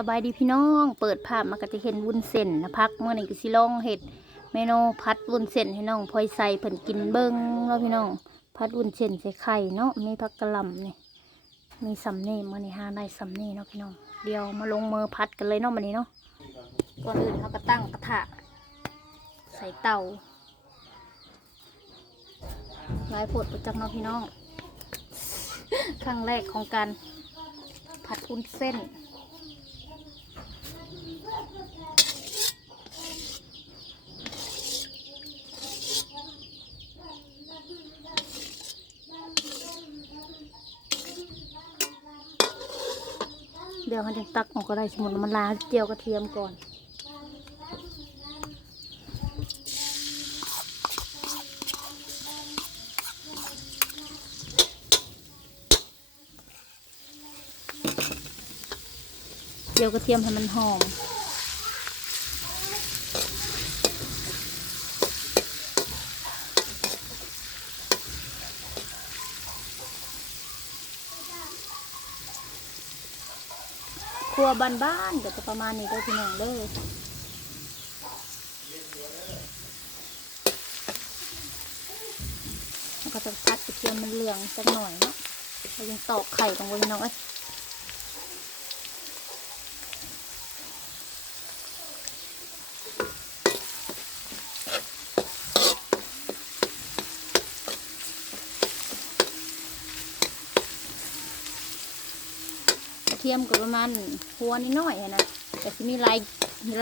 สบายดีพี่น้อง เปิดภาพมาก็จะเห็นวุ้นเส้นนะพักเมื่อนี้ก็สิลองเห็ดเมนูพัดวุ้นเส้นให้น้องพลอยใส่เพิ่นกินเบิ้งเนาะพี่น้อง พัดวุ้นเส้นใส่ไข่เนาะมีผักกระหล่ำนี่มีซัมเน่มื่อนี้หาได้ซัมเน่เนาะพี่น้องเดี๋ยวมาลงมือพัดกันเลยเนาะวันนี้เนาะก่อนอื่นเขาก็ตั้งกระทะใส่เตาลายผดประจักเนาะพี่น้อง ครั้งแรกของการผัดวุ้นเส้น ยวเขาจะตักออกก็ได้สมุนมันลาเจียวกระเทียมก่อนเจียวกระเทียมให้มันหอม รัวบ้านๆก็จะประมาณนี้ได้พี่น้องเด้อแล้วก็จะพัดกระเทียมมันเหลืองสักหน่อยเนาะเรายังตอกไข่ตรงบนพี่น้องเอ้ย ทียมก็ประมาณหัวนิดหน่อยนะแต่จะมีลาย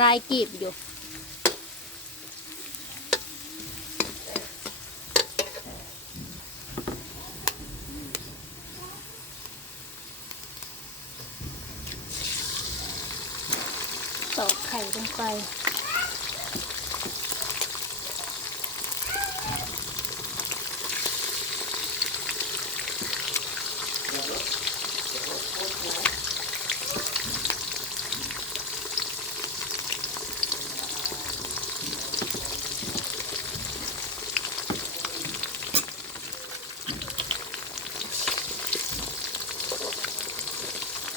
ลายกีบอยู่ตอกไข่ลงไป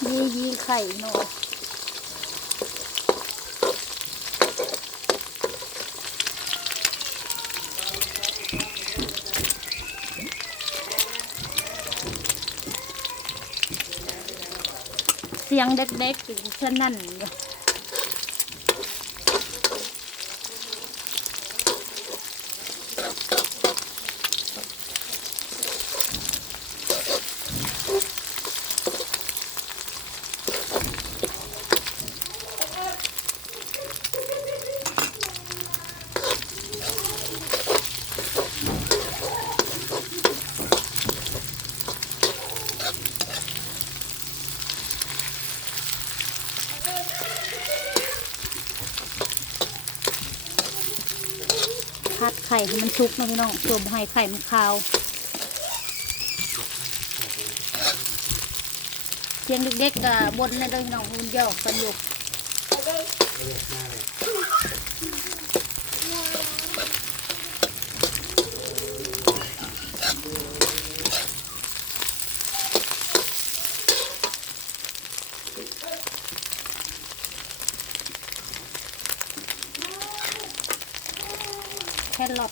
ยี่ยี่ไข่เนาะเสียงเด็กๆกินเช่นนั่นอยู่ ให้มันชุกนะพี่น้องตัวบุให้ไข่มันคาวเสียงเด็กๆกับบนเลยเด้อพี่น้องมันหยอกกันอยู่ แครอท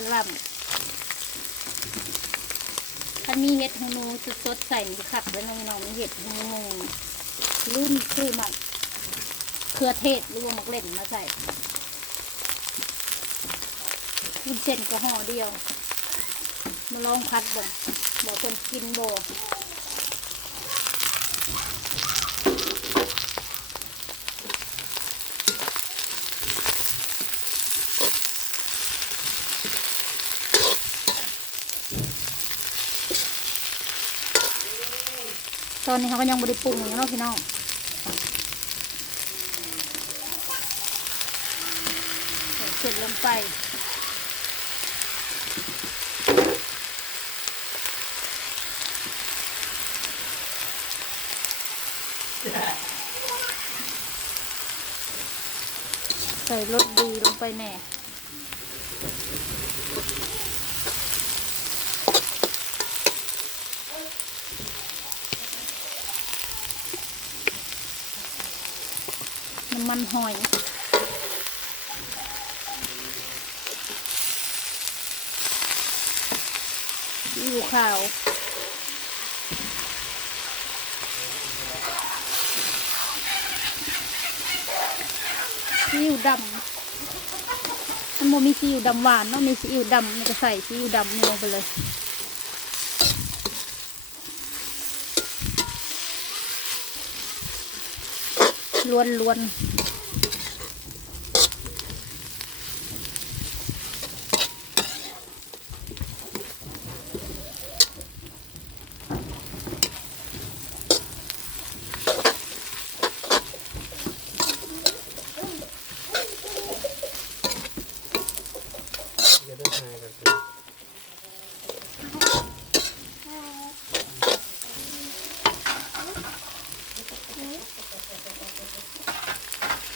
ันลำถ้ามีเห็ดหูนูสดๆใส่ขับไว้น้องน้องๆเห็ดหูนูรุ่นคือมักเครือเทศหรือว่ามักเล่นมาใส่วุ้นเส้นก็ห่อเดียว มาลองพัดบ่บอกคนกินบ่ ตอนนี้เขาก็ยังบริปรุงอย่างเนาะพี่น้องเสร็จลงไปใส่รสดีลงไปแน่ มันหอยซีอิ๊วขาวซีอิ๊วดำมันโมมีซีอิ๊วดำหวานเนาะมีซีอิ๊วดำมันก็ใส่ซีอิ๊วดำลงไปเลยล้วนล้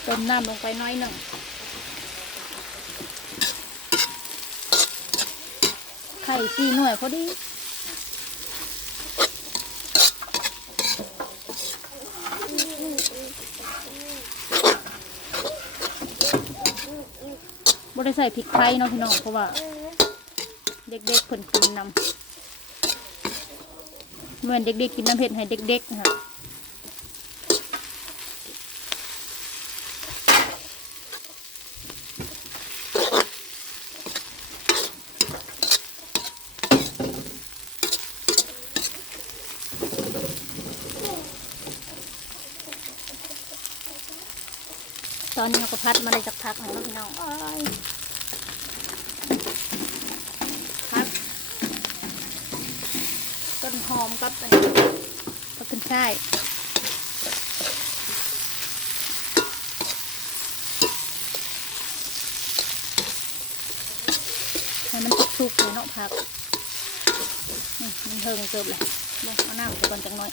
ติมน้ำลงไปน้อยหนึ่งไข่สี่หน่วยพอดีบ่ได้ใส่พริกไทยเนาะพี่น้องเพราะว่าเด็กๆเพิ่นกินน้ำเหมือนเด็กๆกินน้ำเผ็ดให้เด็กๆนะคะ ตอนนี้เราก็พัดมาได้จากพักแล้วพี่น้องพักต้นหอมกับอันนี้ก็ขึ้นช่ให้มันสุกๆเลยเนาะผักนี่มันเพิ่งเกิบเลยเอาน้ำไปก่อนจังหน้อย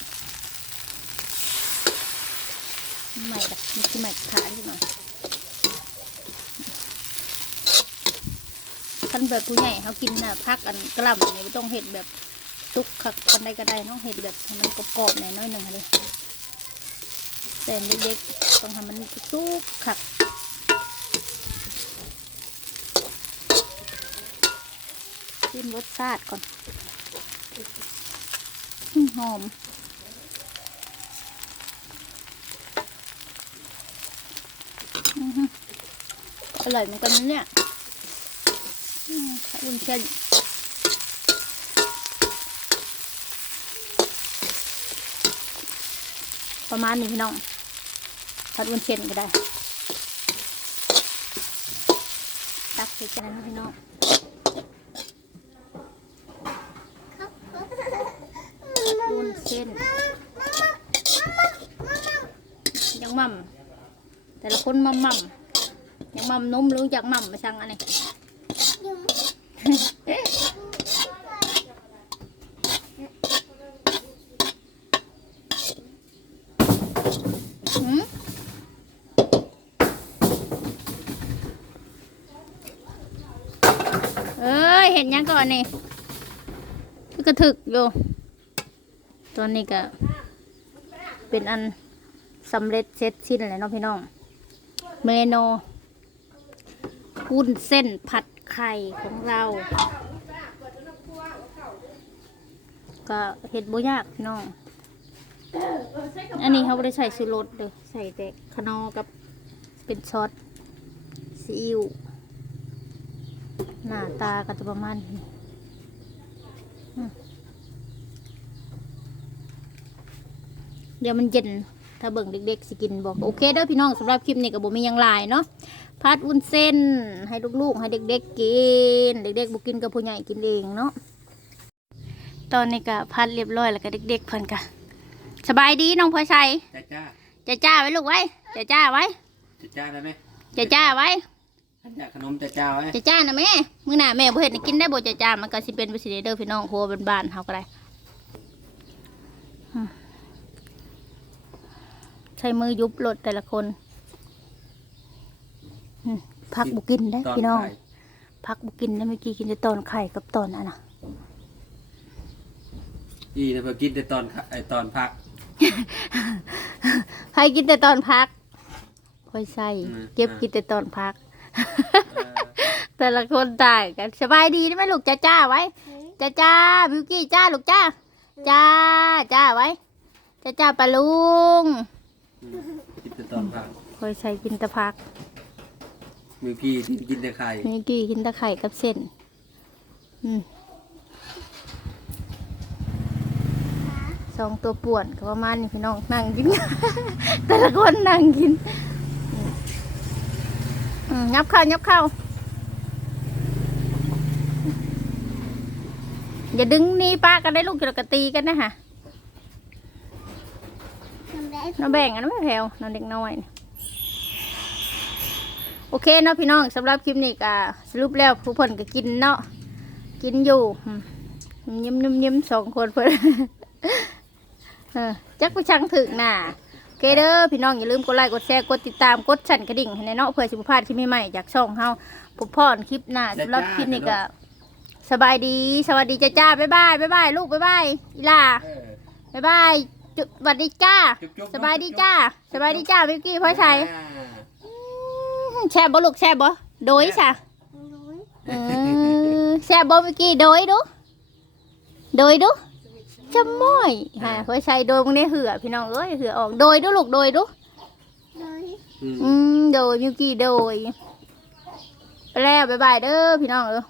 ใหม่ละนี่คือใหม่ขานิดหน่อยขั้นแบบผู้ใหญ่เขากินน่ะพักอันกระหลำเนี่ยไม่ต้องเห็ดแบบตุกขักกันได้ก็ได้เนาะเห็ดแบบให้มันกรอบๆหน่อยน้อยหนึ่งเลยแต่เด็กๆต้องทำมันตุกขักชิมรสชาติก่อนหอม อร่อยเหมือนกันนะเนี่ยอืมวุ้นเส้นประมาณนี้พี่น้องพัดวุ้นเส้นก็ได้ ตักใส่จานพี่น้องวุ้นเส้นยังมั่ม แต่ละคนมัมมัมยังมัมนมหรืออยากมัมมาสั่งอะไรเอ้ย เห็นยังก่อนนี่กระถึกอยู่ ตอนนี้ก็เป็นอันสำเร็จเสร็จสิ้นแล้วเนาะพี่น้อง เมนูวุ้นเส้นผัดไข่ของเรา ก็เห็ดบ่ยากพี่น้องอันนี้เขาไม่ได้ใส่ชูรสเด้อใส่แต่ขนอกับเป็นซอสซีอิ๊วหน้าตาก็จะประมาณนี้เดี๋ยวมันเย็น ถ้าเบิ่งเด็กๆสิกินบอกโอเคเด้อพี่น้องสำหรับคลิปนี้ก็บ่มีหยังหลายเนาะพัดวุ้นเส้นให้ลูกๆให้เด็กๆกิน เด็กๆบ่กินกับผู้ใหญ่กินเองเนาะตอนนี้ก็พัดเรียบร้อยแล้วก็เด็กๆเพิ่นก็สบายดีน้องพลอยชัยจ้าจ้าจะจ้าไว้ลูกไว้จะจ้าไว้จะจ้าได้ไหมจะจ้าไว้ขันอยากขนมจะจ้าไว้จะจ้านะแม่มื้อหน้าแม่บ่เฮ็ดให้กินได้บ่จะจ้ามันก็สิเป็นไปสิเด้อพี่น้องโหเป็นบ้านเฮาก็ได้อืม ใช้มือยุบรถแต่ละคนอืมพักบุกินได้ตอนพี่น้องไข่พักบุกินได้เมื่อกี้กินแต่ตอนไข่กับตอนอันน่ะอีนะเพื่อกินแต่ตอนไข่ไอตอนพักใครกินแต่ตอนพักค่อยใส่อืมเก็บอ่ากินแต่ตอนพักเออแต่ละคนต่างกันสบายดีได้ไหมลูกจ้าจ้าไว้จ้าจ้าบิวกี้จ้าลูกจ้าจ้าจ้าไว้จ้าจ้าปลาลุงอืม กินแต่ตอนพักค่อยใส่กินแต่พัก มือพี่กินกินแต่ไข่บิวกี้กินแต่ไข่กับเส้น อืมสองตัวป่วนก็ประมาณนี้พี่น้องนั่งกิน แต่ละคนนั่งกินอืมยับเข้ายับเข้าอย่าดึงหนี่ป้ากันได้ลูกจะกระตีกันนะฮะ น้าแบ่งกันไม่แพลวน้องเด็กน้อยนี่โอเคเนาะพี่น้องสำหรับคลิปนี้ก็สรุปแล้วผู้เพิ่นก็กินเนาะกินอยู่อืมยิ้มยิ้มยิ้มสองคนเพิ่นเออจักไปชังถึงน่ะโอเคเด้อพี่น้องอย่าลืมกดไลค์กดแชร์กดติดตามกดสั่นกระดิ่งให้แน่เนาะเพื่อสิบพลาดคลิปใหม่ๆจากช่องเฮาพบพ่อนคลิปหน้าสำหรับคลิปนี้ก็สบายดี สวัสดีจ้าจ้าบ๊ายบายบ๊ายบายลูกบ๊ายบายอีลาเออบ๊ายบาย จุสวัสดีจ้า จุ๊บจุ๊บสบายดีจ้า สบายดีจ้าวิกกี้พ่อชัยอ่าแช่บบ่ลูกแช่บบ่โดยซะเออแช่บบ่วิกกี้โดยดู โดยดูจะม้อยฮะพ่อชัยโดยมึงได้เหือพี่น้องเอ้ยเหือออกโดยดูลูกโดยดู อืมอืมโดยวิกกี้โดยไปแล้วบ๊ายบายเด้อพี่น้องเอ้ย